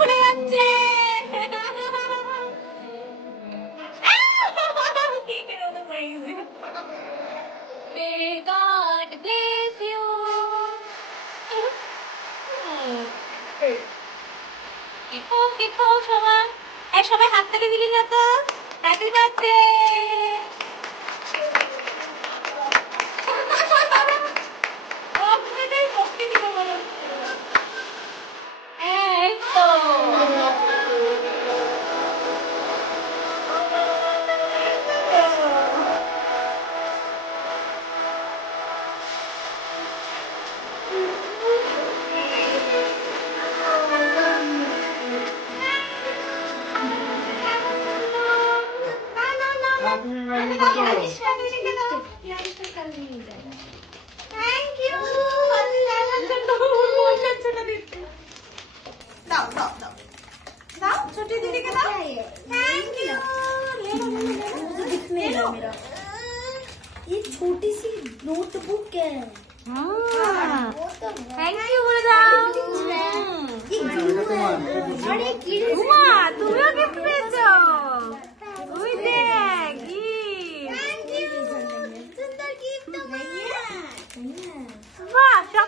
খুলে যাচ্ছে। May God bless you. দেখো সবাই, এই সবাই হাততালি দিলি না তো? Happy birthday. আপনাদের পক্ষে দিব বলো। হ্যাঁ, এই তো। Thank you. দাও দাও দাও দাও ছোটি দিদিকে দাও। Thank you. दिखने लगा मेरा ये छोटी सी नोटबुक है Thank you বলে দাও। ये ग्लू है और एक উমা তুমিও গিফট